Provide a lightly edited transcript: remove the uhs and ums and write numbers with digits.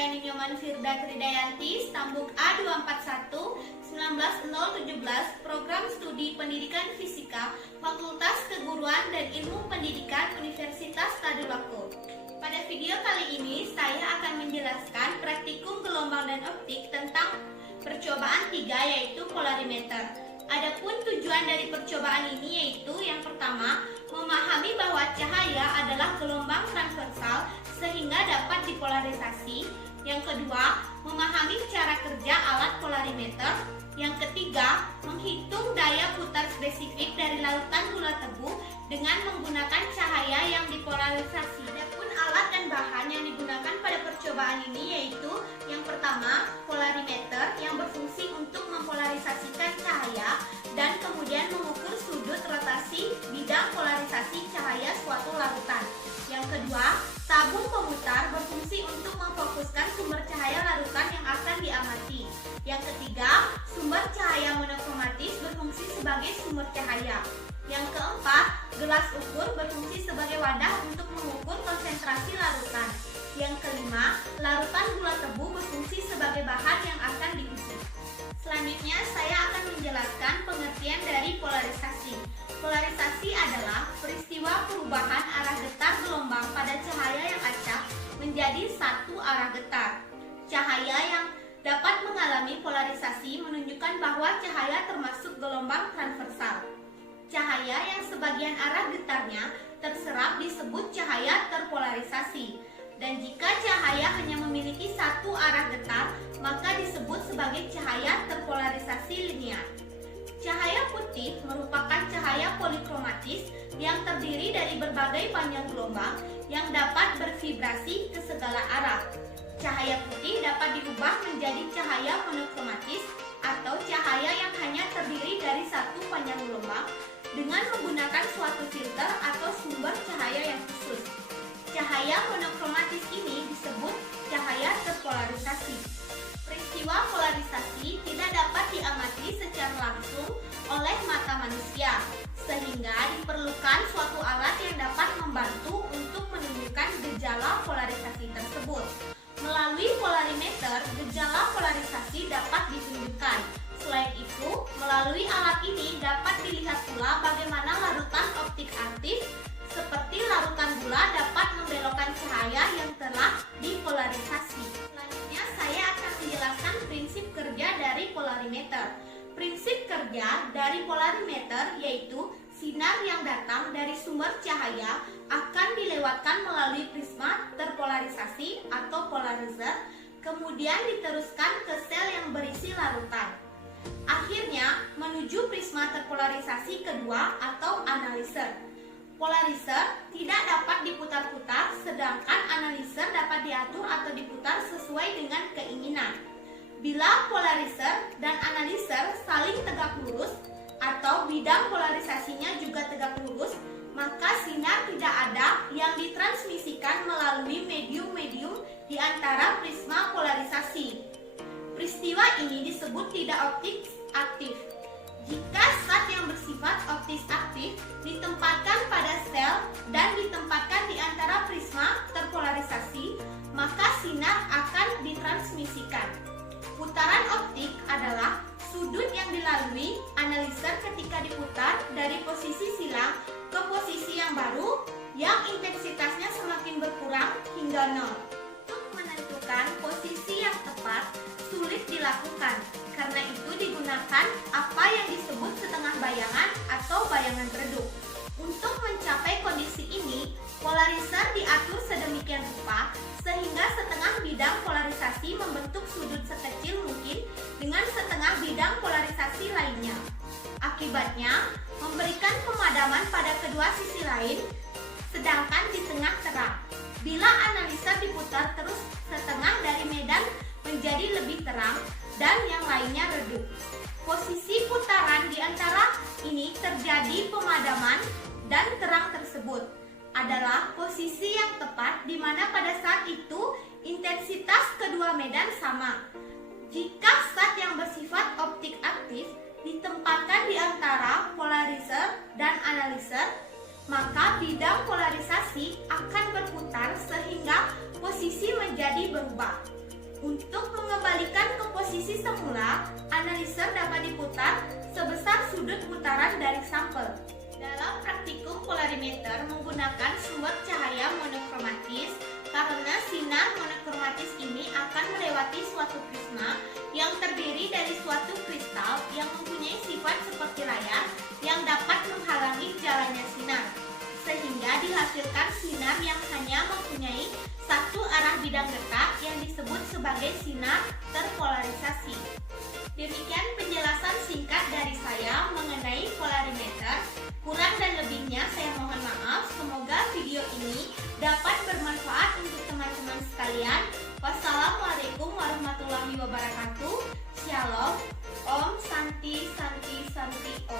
saya Ninyoman Firda Tridayanti, Stambuk A241 19017, Program Studi Pendidikan Fisika, Fakultas Keguruan dan Ilmu Pendidikan Universitas Tadulako. Pada video kali ini, saya akan menjelaskan praktikum gelombang dan optik tentang percobaan 3, yaitu polarimeter. Adapun tujuan dari percobaan ini yaitu yang pertama, memahami bahwa cahaya adalah gelombang transversal sehingga dapat dipolarisasi. Yang kedua, memahami cara kerja alat polarimeter. Yang ketiga, menghitung daya putar spesifik dari lautan gula tebu dengan menggunakan cahaya yang dipolarisasi. Adapun alat dan bahan yang digunakan pada percobaan ini yaitu yang pertama, polarimeter yang berfungsi untuk mempolarisasikan cahaya dan kemudian mengukur sudut rotasi bidang polarisasi cahaya suatu larutan. Yang kedua, tabung pemutar berfungsi untuk memfokuskan sumber cahaya larutan yang akan diamati. Yang ketiga, sumber cahaya monokromatis berfungsi sebagai sumber cahaya. Yang keempat, gelas ukur berfungsi sebagai wadah untuk mengukur konsentrasi larutan. Yang kelima, larutan gula tebu berfungsi sebagai bahan yang akan diukur. Selanjutnya, saya akan menjelaskan pengertian dari polarisasi. Polarisasi adalah peristiwa perubahan arah getar gelombang pada cahaya yang acak menjadi satu arah getar. Cahaya yang dapat mengalami polarisasi menunjukkan bahwa cahaya termasuk gelombang transversal. Cahaya yang sebagian arah getarnya terserap disebut cahaya terpolarisasi. Dan jika cahaya hanya memiliki satu arah getar, maka disebut sebagai cahaya terpolarisasi linear. Cahaya putih merupakan cahaya polikromatis yang terdiri dari berbagai panjang gelombang yang dapat bervibrasi ke segala arah. Cahaya putih dapat diubah menjadi cahaya monokromatis atau cahaya yang hanya terdiri dari satu panjang gelombang dengan menggunakan suatu filter atau sumber cahaya yang khusus. Cahaya monokromatis ini disebut cahaya terpolarisasi. Peristiwa polarisasi tidak dapat diamati secara langsung oleh mata manusia, sehingga diperlukan suatu alat yang dapat membantu untuk menunjukkan gejala polarisasi tersebut. Melalui polarimeter, gejala polarisasi dapat ditunjukkan. Selain itu, melalui alat ini dapat dilihat pula bagaimana larutan optik aktif seperti larutan gula dapat membelokkan cahaya yang telah dipolarisasi. Selanjutnya, saya akan menjelaskan prinsip kerja dari polarimeter. Prinsip kerja dari polarimeter yaitu sinar yang datang dari sumber cahaya akan dilewatkan melalui prisma terpolarisasi atau polarizer, kemudian diteruskan ke sel yang berisi larutan. Akhirnya menuju prisma terpolarisasi kedua atau analiser. Polarizer tidak dapat diputar-putar, sedangkan analiser dapat diatur atau diputar sesuai dengan keinginan. Bila polarizer dan analiser saling tegak lurus atau bidang polarisasinya juga tegak lurus, maka sinar tidak ada yang ditransmisikan melalui medium-medium di antara prisma polarisasi. Peristiwa ini disebut tidak optik aktif. Jika zat yang bersifat optis aktif ditempatkan pada sel dan ditempatkan di antara prisma terpolarisasi, maka sinar akan ditransmisikan. Putaran optik adalah sudut yang dilalui analiser ketika diputar dari posisi silang ke posisi yang baru yang intensitasnya semakin berkurang hingga nol. Untuk menentukan posisi yang tepat sulit dilakukan. Karena itu digunakan apa yang disebut setengah bayangan atau bayangan redup. Untuk mencapai kondisi ini, polarizer diatur sedemikian rupa sehingga setengah bidang polarisasi membentuk sudut sekecil mungkin dengan setengah bidang polarisasi lainnya. Akibatnya, memberikan pemadaman pada kedua sisi lain, sedangkan di tengah terang. Bila analiser diputar terus setengah dari medan menjadi lebih terang dan yang lainnya redup. Posisi putaran di antara ini terjadi pemadaman dan terang tersebut adalah posisi yang tepat di mana pada saat itu intensitas kedua medan sama. Jika zat yang bersifat optik aktif ditempatkan di antara polarizer dan analiser, maka bidang polarisasi akan berputar sehingga posisi menjadi berubah. Untuk mengembalikan ke posisi semula, analyzer dapat diputar sebesar sudut putaran dari sampel. Dalam praktikum polarimeter menggunakan sumber cahaya monokromatis karena sinar monokromatis ini akan melewati suatu prisma yang terdiri dari suatu kristal yang mempunyai sifat seperti layar yang dapat menghalangi jalannya sinar, sehingga dihasilkan sinar yang hanya mempunyai satu arah bidang dekat yang disebut sebagai sinar terpolarisasi. Demikian penjelasan singkat dari saya mengenai polarimeter. Kurang dan lebihnya saya mohon maaf. Semoga video ini dapat bermanfaat untuk teman-teman sekalian. Wassalamualaikum warahmatullahi wabarakatuh. Shalom. Om Santi Santi Santi Om.